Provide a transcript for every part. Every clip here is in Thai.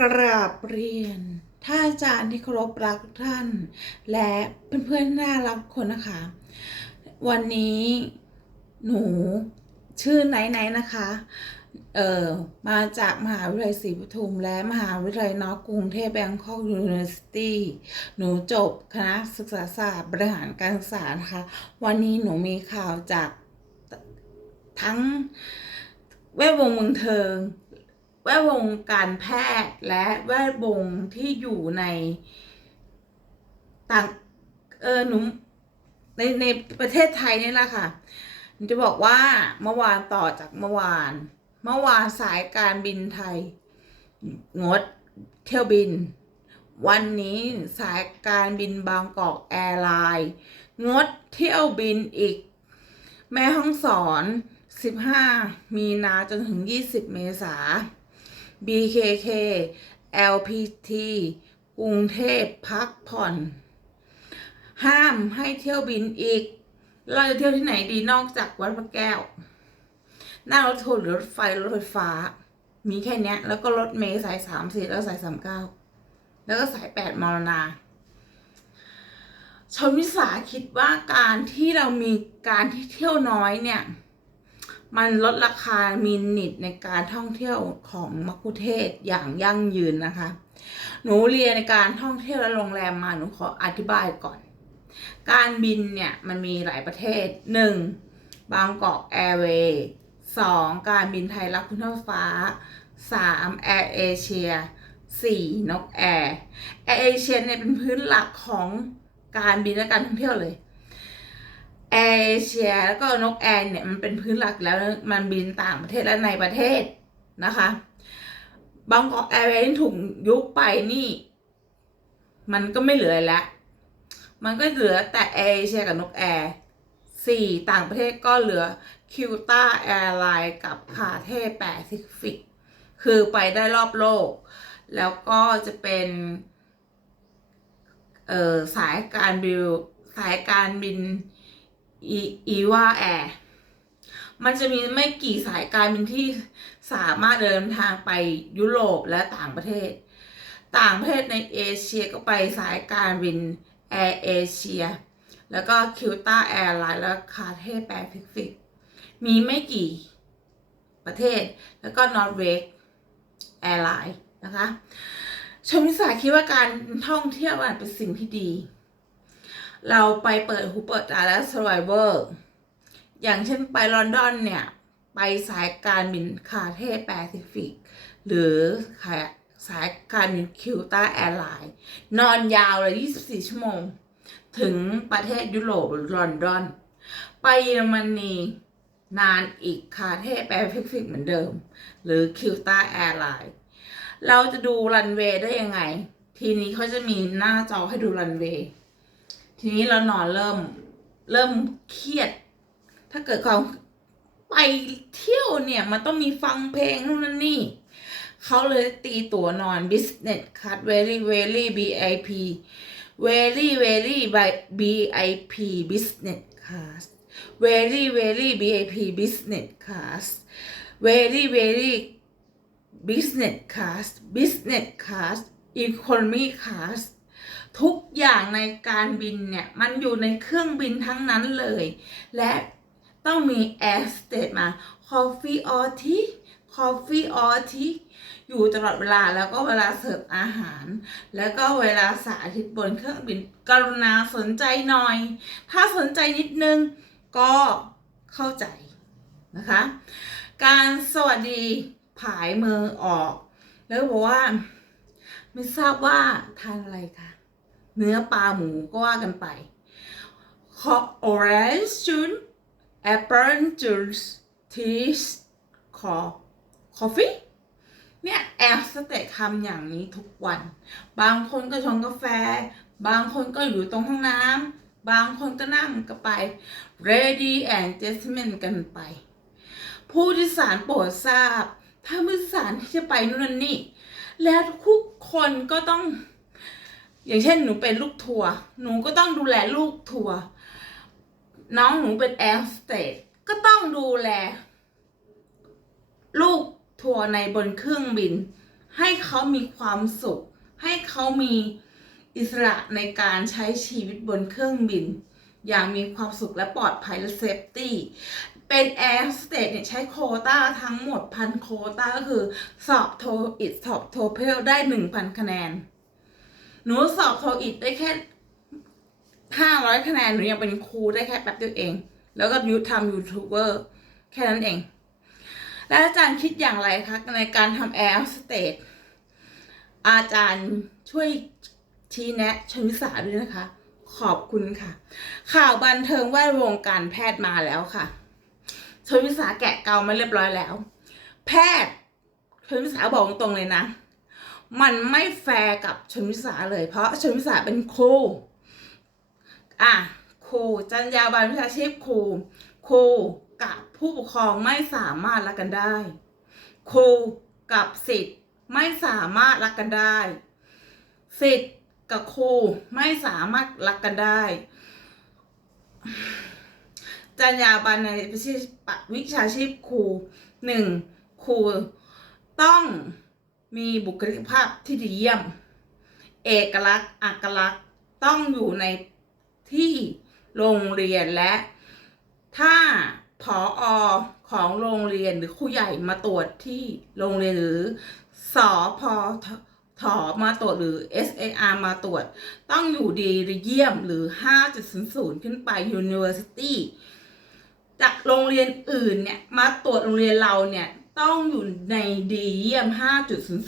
กราบเรียนท่านอาจารย์ที่เคารพรักทุกท่าน และเพื่อนๆน่ารักคนนะคะ วันนี้หนูชื่อไหนๆนะคะ เอ่อ มาจากมหาวิทยาลัยศรีปทุม และมหาวิทยาลัยนอร์ทกรุงเทพแบงคอกยูนิเวอร์ซิตี้ หนูจบคณะศึกษาศาสตร์บริหารการศึกษานะคะ วันนี้หนูมีข่าวจากทั้งแวดวงเมืองเทิง แวดวงการแพทย์และแวดวงที่อยู่ในต่างเออหนูในในประเทศไทยนี่แหละค่ะจะบอกว่าเมื่อวานต่อจากเมื่อวาน เมื่อวานสายการบินไทย งดเที่ยวบิน วันนี้สายการบินบางกอกแอร์ไลน์งดเที่ยวบินอีก แม่ห้องสอน 15 มีนาจนถึง 20 เมษา BKK LPT กรุงเทพพักผ่อน ห้ามให้เที่ยวบินอีก เราจะเที่ยวที่ไหนดีนอกจากวัดพระแก้ว นั่งรถทัวร์หรือรถไฟรถไฟฟ้า มีแค่นี้แล้วก็รถเมล์สายสามสี่แล้วสายสามเก้าแล้วก็สายแปดมรณาชนวิสาคิดว่าการที่เรามีการที่เที่ยวน้อยเนี่ย มันลดราคามินิทในการท่องเที่ยวของมักคุเทศอย่างยั่งยืนนะคะ หนูเรียนในการท่องเที่ยวและโรงแรมมาหนูขออธิบายก่อน การบินเนี่ยมันมีหลายประเทศ 1. บางกอกแอร์เวย์สองการบินไทยรักคุณท่าฟ้า 3. แอร์เอเชีย 4. นกแอร์แอร์เอเชียเนี่ยเป็นพื้นหลักของการบินและการท่องเที่ยวเลย แอร์เอเชียแล้วก็นกแอร์เนี่ยมันเป็นพื้นหลักแล้วมันบินต่างประเทศและในประเทศนะคะบางกอกแอร์เวย์ถูกยุบไปนี่ มันก็ไม่เหลือแล้ว มันก็เหลือแต่แอร์เอเชียกับนกแอร์สี่ต่างประเทศก็เหลือคิวต้าแอร์ไลน์กับคาเทแปซิฟิกคือไปได้รอบโลก แล้วก็จะเป็นเอ่อสายการบินสายการบิน อีอีวาแอร์มันจะมีไม่กี่สายการบินที่สามารถเดินทางไปยุโรปและต่างประเทศ ต่างประเทศในเอเชียก็ไปสายการบินแอร์เอเชียแล้วก็คิวต้าแอร์ไลน์แล้วคาเทแปซิฟิกมีไม่กี่ประเทศ แล้วก็นอร์เวย์แอร์ไลน์นะคะ ชมวิสาคิดว่าการท่องเที่ยวมันเป็นสิ่งที่ดี เราไปเปิดหูเปิดตาและ Survivor อย่างเช่นไปลอนดอนเนี่ย ไปสายการบินคาเทแปซิฟิก หรือสายการบินคิวต้าแอร์ไลน์นอนยาวเลย 24 ชั่วโมง ถึงประเทศยุโรปหรือลอนดอน ไปเยอรมนีนานอีกคาเทแปซิฟิกเหมือนเดิม หรือคิวต้าแอร์ไลน์เราจะดูรันเวย์ได้ยังไง ทีนี้เขาจะมีหน้าจอให้ดูรันเวย์ ทีนี้เรานอนเริ่ม เริ่มเครียด ถ้าเกิดควาไปเที่ยวเนี่ย มันต้องมีฟังเพลงนู่นนั่นนี่ เขาเลยตีตัวนอน business class very very VIP very very VIP business class very very VIP business class very very business class business class economy class ทุกอย่างในการบินเนี่ย มันอยู่ในเครื่องบินทั้งนั้นเลย และต้องมี air state มา coffee or tea coffee or tea อยู่ตลอดเวลาแล้วก็เวลาเสิร์ฟอาหาร แล้วก็เวลาสาธิตบนเครื่องบินกรุณาสนใจหน่อย ถ้าสนใจนิดนึงก็เข้าใจนะคะ การสวัสดีผายมือออก แล้วบอกว่า ไม่ทราบว่าทานอะไรคะ เนื้อปลาหมูก็ว่ากันไปคอ orange juice apple juice tea คอ coffee เนี่ยแอลสเตททำอย่างนี้ทุกวัน บางคนก็ชงกาแฟ บางคนก็อยู่ตรงห้องน้ำบางคนก็นั่งก็ไป ready and gentleman กันไป ผู้โดยสารโปรดทราบ ถ้าผู้โดยสารที่จะไปนู่นนนนี่ แล้วทุกคนก็ต้อง อย่างเช่นหนูเป็นลูกทัวร์หนูก็ต้องดูแลลูกทัวร์น้องหนูเป็นแอร์สเตทก็ต้องดูแล ลูกทัวร์ในบนเครื่องบิน ให้เขามีความสุข ให้เขามีอิสระในการใช้ชีวิตบนเครื่องบิน อย่างมีความสุขและปลอดภัยและเซฟตี้เป็นแอร์สเตทเนี่ยใช้โคต้าทั้งหมดพันโคต้าก็คือ สอบโทอิดสอบโทเพลได้หนึ่งพันคะแนน หนูสอบโทอิดได้แค่ห้าร้อยคะแนนหนูยังเป็นครูได้แค่แป๊บเดียวเอง แล้วก็ยูทำยูทูบเบอร์แค่นั้นเอง แล้วอาจารย์คิดอย่างไรคะในการทำแอร์สเตทอาจารย์ช่วยชี้แนะชนิสาด้วยนะคะ ขอบคุณค่ะ ข่าวบันเทิงแวดวงการแพทย์มาแล้วค่ะชนวิสาแกะเกามาเรียบร้อยแล้ว แพทย์ชนวิสาบอกตรงๆเลยนะ มันไม่แฟร์กับชนวิสาเลย เพราะชนวิสาเป็นครูอะครูจรรยาบรรณวิชาชีพครูครูกับผู้ปกครองไม่สามารถรักกันได้ ครูกับสิทธิ์ไม่สามารถรักกันได้ สิทธิ์กับครูไม่สามารถรักกันได้จรรยาบรรณในวิชาวิชาชีพครูหนึ่งครูต้อง มีบุคลิกภาพที่ดีเยี่ยม เอกลักษณ์อักลักษณ์ต้องอยู่ในที่โรงเรียนและ ถ้าผออของโรงเรียนหรือครูใหญ่มาตรวจที่โรงเรียนหรือสอพอถอมาตรวจหรือ SAR มาตรวจ ต้องอยู่ดีหรือเยี่ยมหรือ 5.00 ขึ้นไป University จากโรงเรียนอื่นเนี่ย มาตรวจโรงเรียนเราเนี่ย ต้องอยู่ในดีเยี่ยม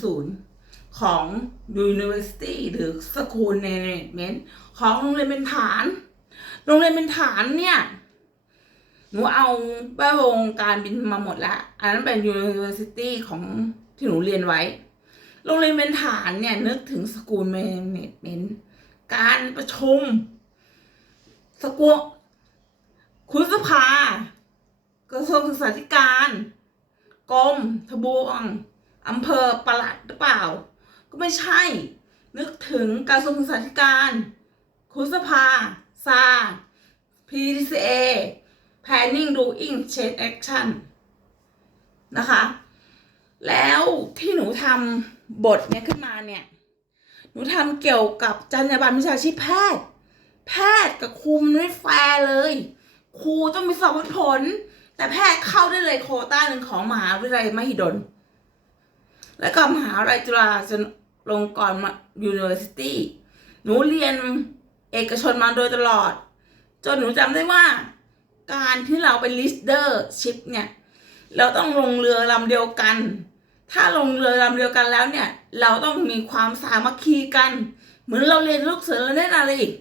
5.00 ของ University หรือ School Management ของโรงเรียนเป็นฐาน โรงเรียนเป็นฐานเนี่ย หนูเอาแวดวงการบินมาหมดแล้ว อันนั้นเป็น University ของที่หนูเรียนไว้ โรงเรียนเป็นฐานเนี่ย นึกถึง School Management การประชุม สกูคุณสภากระทรวงศึกษาธิการ กรมทบวงอำเภอปลัดหรือเปล่า ก็ไม่ใช่ นึกถึงกระทรวงศึกษาธิการคุณสภาซา PDCA Planning Doing Change Action นะคะ แล้วที่หนูทำบทเนี้ยขึ้นมาเนี่ย หนูทำเกี่ยวกับจรรยาบรรณวิชาชีพแพทย์ แพทย์กับครูมันไม่แฟร์เลย ครูต้องมีสอบผล แต่แพทย์เข้าได้เลยโคต้าหนึ่งของมหาวิทยาลัยมหิดล แล้วก็มหาวิทยาลัยจุฬาจนลงกรณ์ยูนิเวอร์ซิตี้หนูเรียนเอกชนมาโดยตลอด จนหนูจำได้ว่า การที่เราเป็นลิสเดอร์ชิพเนี่ย เราต้องลงเรือลำเดียวกัน ถ้าลงเรือลำเดียวกันแล้วเนี่ย เราต้องมีความสามัคคีกัน เหมือนเราเรียนลูกเสือเราเล่นอะไรอีก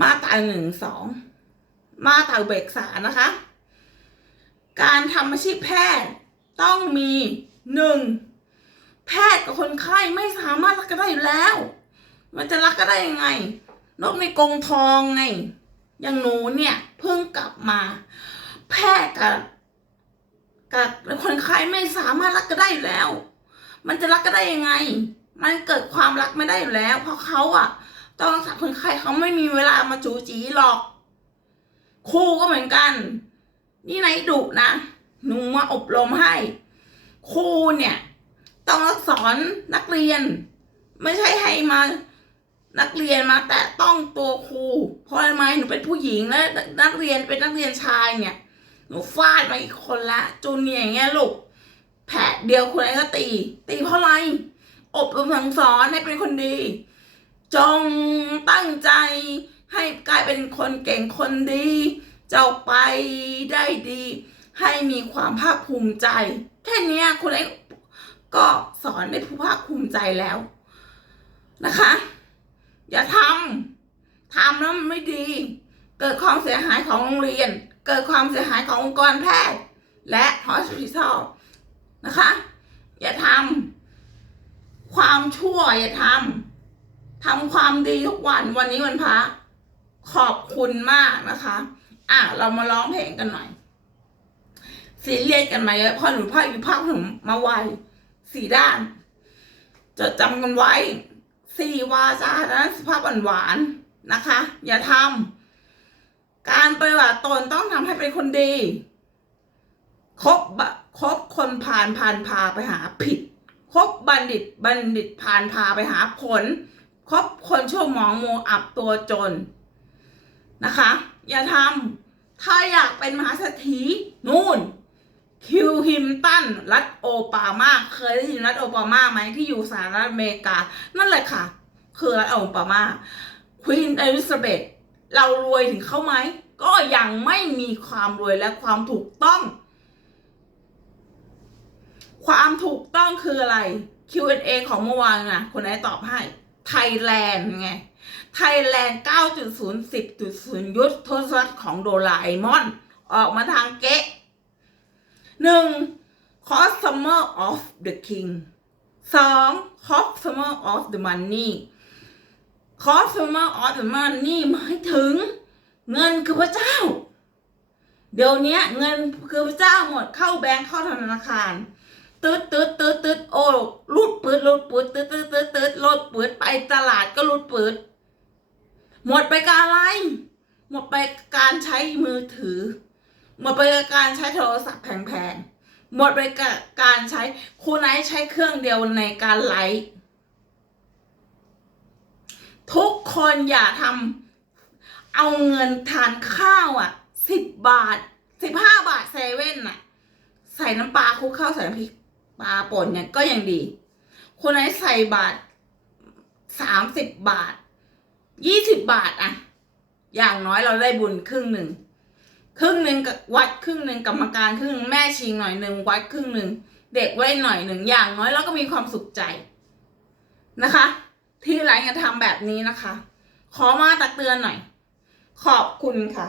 มาตราหนึ่งสอง มาตราอุเบกษานะคะ การทำอาชีพแพทย์ต้องมีหนึ่งแพทย์กับคนไข้ไม่สามารถรักกันได้อยู่แล้ว มันจะรักกันได้ยังไงนกในกรงทองไง อย่างหนูเนี่ย เพิ่งกลับมา แพทย์กับกับคนไข้ไม่สามารถรักกันได้อยู่แล้ว มันจะรักกันได้ยังไง มันเกิดความรักไม่ได้อยู่แล้ว เพราะเขาอะต้องรักษาคนไข้เขาไม่มีเวลามาจูจีหรอก ครูก็เหมือนกัน นี่ไหนดุนะหนูมาอบรมให้ ครูเนี่ย ต้องสอนนักเรียน ไม่ใช่ให้มานักเรียนมาแต่ต้องตัวครูเพราะอะไรไหมหนูเป็นผู้หญิงและนักเรียนเป็นนักเรียนชายเนี่ย หนูฟาดมาอีกคนละจูเนียอย่างเงี้ยลูกแผลเดียวคนไหนก็ตี ตีเพราะอะไร อบรมสั่งสอนให้เป็นคนดี จงตั้งใจ ให้กลายเป็นคนเก่งคนดี เจ้าไปได้ดี ให้มีความภาคภูมิใจ แค่นี้คุณไอ้ก็สอนในผู้ภาคภูมิใจแล้วนะคะ อย่าทำทำแล้วมันไม่ดี เกิดความเสียหายของโรงเรียน เกิดความเสียหายขององค์กรแพทย์ และ hospital นะคะ อย่าทำความชั่วอย่าทำทำความดีทุกวันวันนี้วันพระ ขอบคุณมากนะคะ อะ เรามาร้องเพลงกันหน่อย สีเรียกกันมาเยอะเพอหนูภาคอยู่ภาคผมมาไวสี่ด้านจดจำกันไว้สี่วาจานั้นสภาพหวานๆนะคะ อย่าทำการปฏิบัติตนต้องทำให้เป็นคนดี คบบคบคนพาลพานพาไปหาผิด คบบัณฑิตบัณฑิตพาลพาไปหาผล คบคนชั่วหมองโมอับตัวจน นะคะ อย่าทำถ้าอยากเป็นมหาเศรษฐีนู่น คิวฮิมตัน รัฐโอปามา เคยได้ยินรัฐโอปามาไหมที่อยู่สหรัฐอเมริกา นั่นแหละค่ะ คือรัฐโอปามาควีนอลิซาเบธเรารวยถึงเขาไหม ก็ยังไม่มีความรวยและความถูกต้อง ความถูกต้องคืออะไร Q&A ของเมื่อวานนะคนไหนตอบให้ ไทยแลนด์ไง ไทยแลนด์ 9.0 10.0 ยุทธทศวรรษของโดราเอมอน ออกมาทางเก๊ะหนึ่ง customer of the king สอง customer of the money customer of the money หมายถึง เงินคือพระเจ้า เดี๋ยวนี้เงินคือพระเจ้าหมดเข้าแบงก์เข้าธนาคารตืดตืดตืดตืดโอ้รูดปืดรูดปืดตืดตืดตืดตืดรูดปืดไปตลาดก็รูดปืด หมดไปกับอะไร หมดไปการใช้มือถือ หมดไปการใช้โทรศัพท์แพงๆ หมดไปกับการใช้คุณไนท์ใช้เครื่องเดียวในการไลฟ์ทุกคนอย่าทำเอาเงินทานข้าวอะสิบบาทสิบห้าบาทเซเว่นอะ ใส่น้ำปลาคลุกข้าวใส่น้ำพริกปลาป่นเนี่ยก็ยังดี คนไหนใส่บาทสามสิบบาท ยี่สิบบาทอะอย่างน้อยเราได้บุญครึ่งหนึ่งครึ่งหนึ่งวัดครึ่งหนึ่งกรรมการครึ่งหนึ่งแม่ชิงหน่อยหนึ่งวัดครึ่งหนึ่งเด็กไว้หน่อยหนึ่งอย่างน้อยเราก็มีความสุขใจนะคะ ที่หลังอย่าทำแบบนี้นะคะ ขอมาตักเตือนหน่อย ขอบคุณค่ะ